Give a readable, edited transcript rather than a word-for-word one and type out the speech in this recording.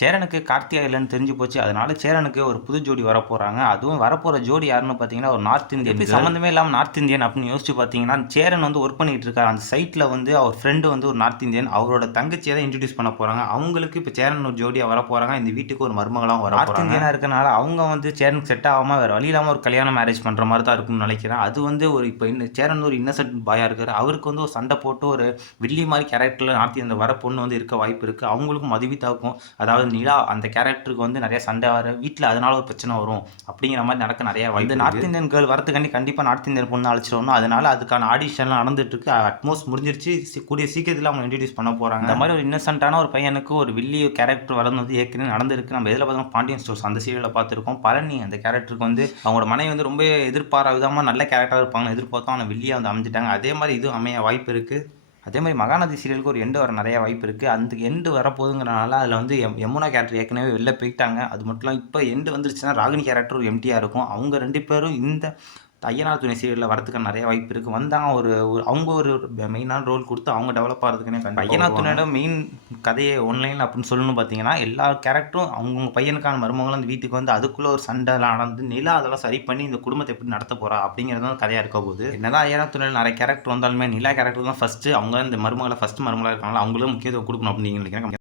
சேரனுக்கு கார்த்திகா இல்லைன்னு தெரிஞ்சு போச்சு. அதனால சேரனுக்கு ஒரு புது ஜோடி வரப்போறாங்க. அதுவும் வரப்போற ஜோடி யாருன்னு பார்த்தீங்கன்னா, ஒரு நார்த் இந்தியன். சம்மந்தமே இல்லாம நார்த் இந்தியன் அப்படின்னு யோசிச்சு பார்த்தீங்கன்னா, சேரன் வந்து ஒர்க் பண்ணிட்டு இருக்காரு. அந்த சைட்ல வந்து அவர் ஃப்ரெண்டு வந்து ஒரு நார்த் இந்தியன். அவரோட தங்கச்சியை தான் இன்ட்ரோடியூஸ் பண்ண போறாங்க. அவங்களுக்கு இப்போ சேரன் ஒரு ஜோடியா வரப்போறாங்க. இந்த வீட்டுக்கு ஒரு மருமகளாகவும் வர நார்த் இந்தியனா இருக்கனால அவங்க வந்து சேரனுக்கு செட் ஆகாம வேற வழி இல்லாம ஒரு கல்யாணம் மேரேஜ் பண்ற மாதிரி தான் இருக்கும்னு நினைக்கிறேன். அது வந்து ஒரு இப்போ சேரன் ஒரு இன்னசென்ட் பாயா இருக்காரு. அவருக்கு வந்து ஒரு சண்டை போட்டு ஒரு வில்லி மாதிரி கேரக்டர்ல நார்த் இந்தியன் வர பொண்ணு வந்து இருக்க வாய்ப்பு இருக்கு. அவங்களுக்கும் மதுவிதாவுக்கும், அதாவது நிலா அந்த கேரக்டருக்கு வந்து நிறைய சண்டை வர வீட்டில் அதனால ஒரு பிரச்சனை வரும் அப்படிங்கிற மாதிரி நடக்க நிறைய வாய்ப்பு. நார்த் இந்தியன் கேர்ள் வரதுக்காண்டி கண்டிப்பாக நார்த் இந்தியன் பொண்ணு அழைச்சிடணும். அதனால அதுக்கான ஆடிஷன்லாம் நடந்துட்டு இருக்கு. அட்மோஸ்ட் முடிஞ்சிருச்சு. கூடிய சீக்கிரத்தில் அவங்க இன்ட்ரடியூஸ் பண்ண போறாங்க. இந்த மாதிரி ஒரு இன்னசென்ட்டான ஒரு பையனுக்கு ஒரு வில்லி கேரக்டர் வரது வந்து ஏற்கனவே நடந்திருக்கு. நம்ம எதில் பார்த்தோம், பாண்டியன் ஸ்டோர்ஸ் அந்த சீரியலில் பார்த்துருக்கோம். பழனி அந்த கேரக்டருக்கு வந்து அவங்களோட மனைவி வந்து ரொம்ப எதிர்பாராத விதமாக நல்ல கேரக்டராக இருப்பாங்கன்னு எதிர்பார்த்தோம். ஆனால் வில்லியாக வந்து அமைஞ்சிட்டாங்க. அதே மாதிரி இதுவும் அமைய வாய்ப்பு இருக்குது. அதே மாதிரி மகாநதி சீரியலுக்கு ஒரு எண்டு வர நிறைய வாய்ப்பு இருக்குது. அந்த எண்டு வரப்போகுதுங்கிறனால அதில் வந்து யமுனா கேரக்டர் ஏற்கனவே வெளில போயிட்டாங்க. அது மட்டும் இல்லாமல் இப்போ எண்டு வந்துருச்சுன்னா ராகினி கேரக்டர் ஒரு எம்டியாக இருக்கும். அவங்க 2 பேரும் இந்த ஐயனார் துணை சீரியலில் வரதுக்கு நிறைய வாய்ப்பு இருக்குது. வந்தாங்க அவங்க ஒரு மெயினான ரோல் கொடுத்து அவங்க டெவலப் ஆகிறதுக்குன்னே ஐயனார் துணையோட மெயின் கதையை ஒன்லைன் அப்படின்னு சொல்லணும்னு பார்த்தீங்கன்னா, எல்லா கேரக்டரும் அவங்கவுங்க பையனுக்கான மருமகளும் அந்த வீட்டுக்கு வந்து அதுக்குள்ளே ஒரு சண்டைலாம் நடந்து நிலா அதெல்லாம் சரி பண்ணி இந்த குடும்பத்தை எப்படி நடத்த போகிறா அப்படிங்கிறது தான் கதையாக இருக்க போகுது. என்னதான் ஐயனார் துணையில் நிறைய கேரக்டர் வந்தாலுமே நிலா கேரக்டர் தான் ஃபஸ்ட்டு. அவங்க இந்த மருமகளை ஃபஸ்ட்டு மருமகளாக இருக்காங்களா அவங்களும் முக்கியத்துவம் கொடுக்கணும் அப்படின்னு நீங்கள் நினைக்கிறேன்.